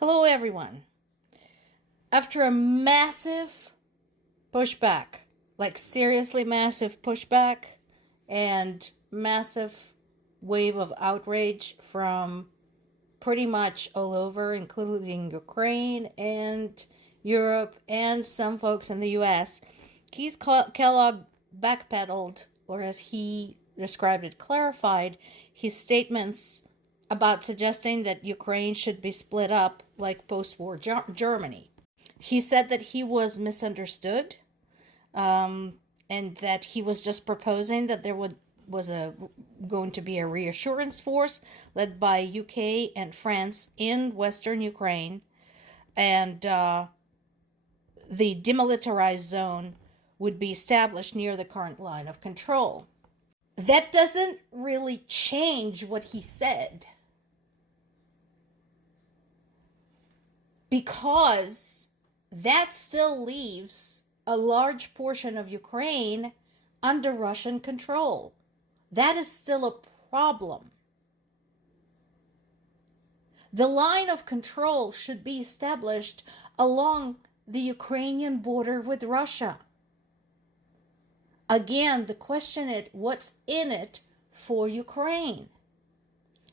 Hello, everyone. After a massive pushback, like seriously massive pushback, and massive wave of outrage from pretty much all over, including Ukraine and Europe and some folks in the US, Keith Kellogg backpedaled, or as he described it, clarified his statements about suggesting that Ukraine should be split up like post-war Germany. He said that he was misunderstood, and that he was just proposing that there was going to be a reassurance force led by UK and France in Western Ukraine, and the demilitarized zone would be established near the current line of control. That doesn't really change what he said, because that still leaves a large portion of Ukraine under Russian control. That is still a problem. The line of control should be established along the Ukrainian border with Russia. Again, the question is, what's in it for Ukraine?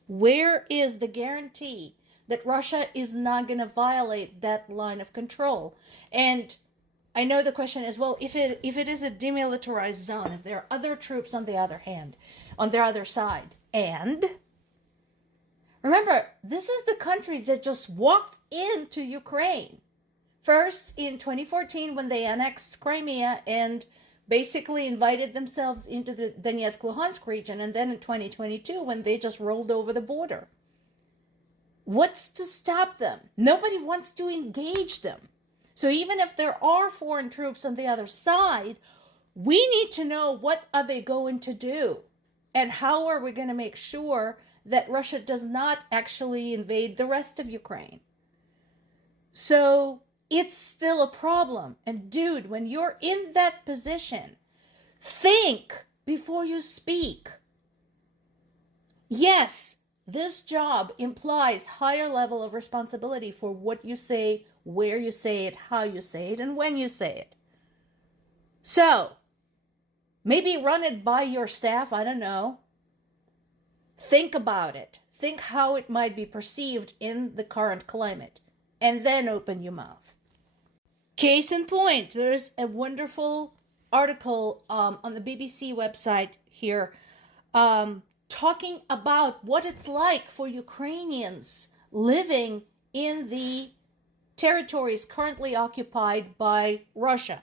Where is the guarantee that Russia is not going to violate that line of control? And I know the question is, well, if it is a demilitarized zone, if there are other troops on the other side, and remember, this is the country that just walked into Ukraine. First in 2014 when they annexed Crimea and basically invited themselves into the Donetsk-Luhansk region, and then in 2022 when they just rolled over the border. What's to stop them? Nobody wants to engage them. So even if there are foreign troops on the other side, we need to know what are they going to do, and how are we going to make sure that Russia does not actually invade the rest of Ukraine. So it's still a problem. And dude, when you're in that position, think before you speak. Yes, this job implies higher level of responsibility for what you say, where you say it, how you say it, and when you say it. So, maybe run it by your staff, I don't know. Think about it. Think how it might be perceived in the current climate, and then open your mouth. Case in point, there's a wonderful article on the BBC website here talking about what it's like for Ukrainians living in the territories currently occupied by Russia.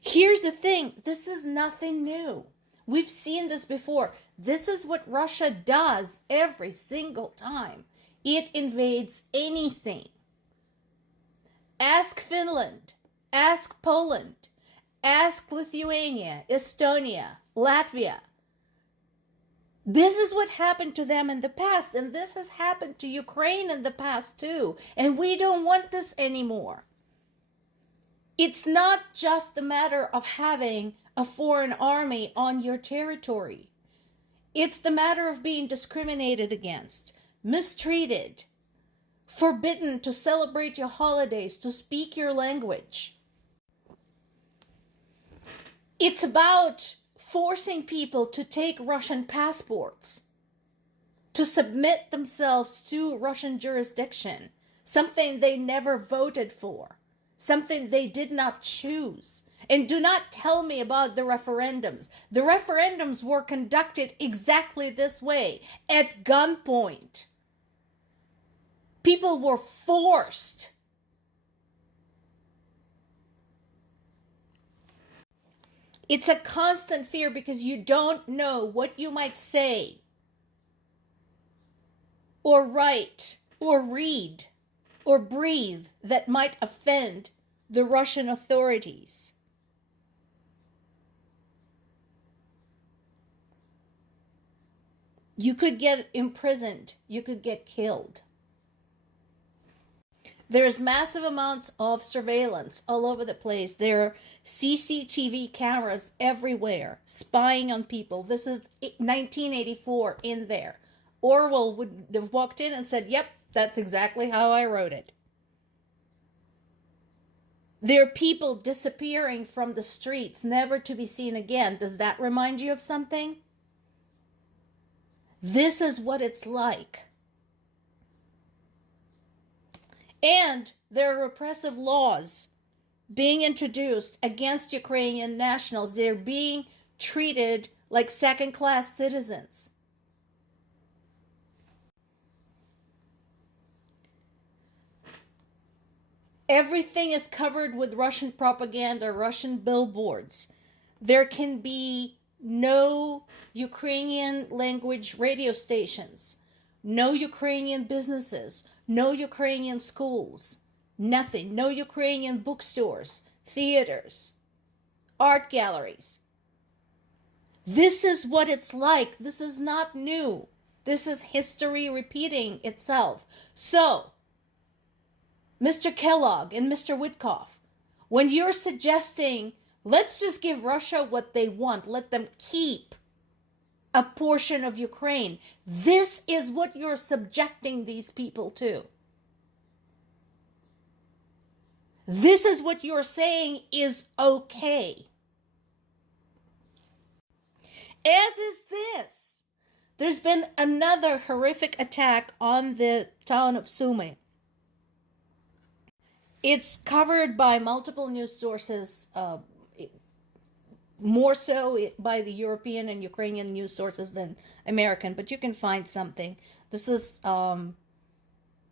Here's the thing, this is nothing new. We've seen this before. This is what Russia does every single time it invades anything. Ask Finland, ask Poland, ask Lithuania, Estonia, Latvia. This is what happened to them in the past, and this has happened to Ukraine in the past too, and we don't want this anymore. It's not just a matter of having a foreign army on your territory. It's the matter of being discriminated against, mistreated, forbidden to celebrate your holidays, to speak your language. It's about forcing people to take Russian passports, to submit themselves to Russian jurisdiction, something they never voted for, something they did not choose. And do not tell me about the referendums. The referendums were conducted exactly this way, at gunpoint. People were forced. It's a constant fear because you don't know what you might say, or write, or read, or breathe that might offend the Russian authorities. You could get imprisoned. You could get killed. There's massive amounts of surveillance all over the place. There are CCTV cameras everywhere, spying on people. This is 1984 in there. Orwell would have walked in and said, yep, That's exactly how I wrote it. There are people disappearing from the streets, never to be seen again. Does that remind you of something? This is what it's like. And there are repressive laws being introduced against Ukrainian nationals. They're being treated like second-class citizens. Everything is covered with Russian propaganda, Russian billboards. There can be no Ukrainian language radio stations, no Ukrainian businesses, no Ukrainian schools, nothing, no Ukrainian bookstores, theaters, art galleries. This is what it's like. This is not new. This is history repeating itself. So, Mr. Kellogg and Mr. Witkoff, when you're suggesting, let's just give Russia what they want, let them keep a portion of Ukraine, this is what you're subjecting these people to. This is what you're saying is okay. As is this. There's been another horrific attack on the town of Sumy. It's covered by multiple news sources, more so by the European and Ukrainian news sources than American, but you can find something. This is from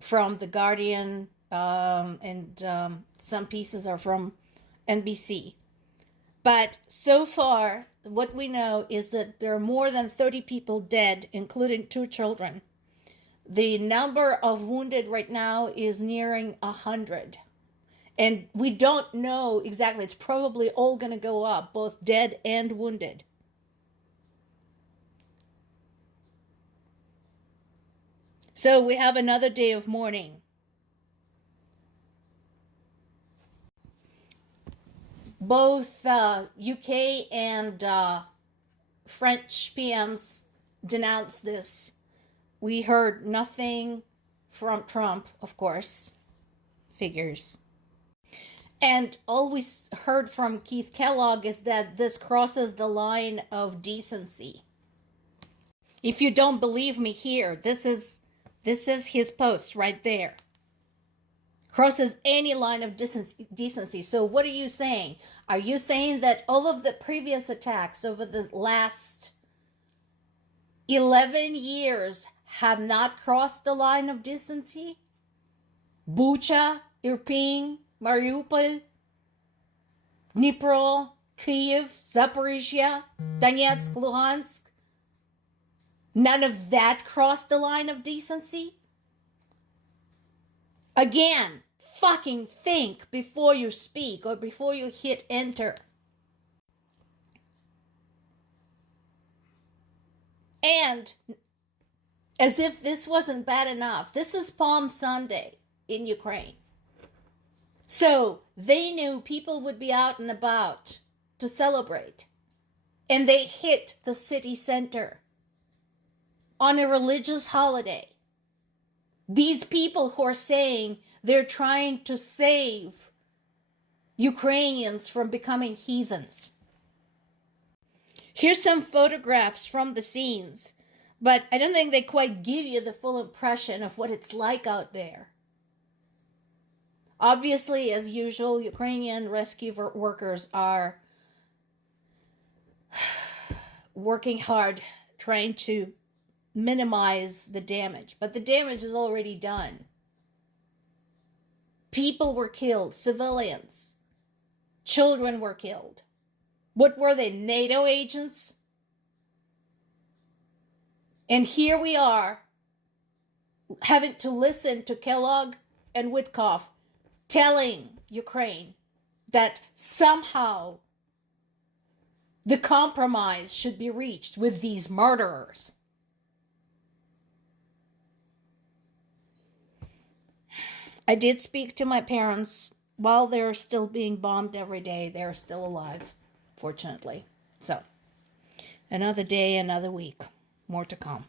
The Guardian, and some pieces are from NBC. But so far, what we know is that there are more than 30 people dead, including 2 children. The number of wounded right now is nearing 100. And we don't know exactly. It's probably all going to go up, both dead and wounded. So we have another day of mourning. Both UK and French PMs denounced this. We heard nothing from Trump, of course. Figures. And all we heard from Keith Kellogg is that this crosses the line of decency. If you don't believe me here, this is his post right there. Crosses any line of decency. So what are you saying? Are you saying that all of the previous attacks over the last 11 years have not crossed the line of decency? Bucha, Irpin, Mariupol, Dnipro, Kyiv, Zaporizhia, Donetsk, Luhansk. None of that crossed the line of decency? Again, fucking think before you speak or before you hit enter. And as if this wasn't bad enough, this is Palm Sunday in Ukraine. So they knew people would be out and about to celebrate. And they hit the city center on a religious holiday. These people who are saying they're trying to save Ukrainians from becoming heathens. Here's some photographs from the scenes, but I don't think they quite give you the full impression of what it's like out there. Obviously, as usual, Ukrainian rescue workers are working hard trying to minimize the damage, but the damage is already done. People were killed, civilians, children were killed. What were they, NATO agents? And here we are having to listen to Kellogg and Witkoff telling Ukraine that somehow the compromise should be reached with these murderers. I did speak to my parents while they're still being bombed every day. They're still alive, fortunately. So, another day, another week. More to come.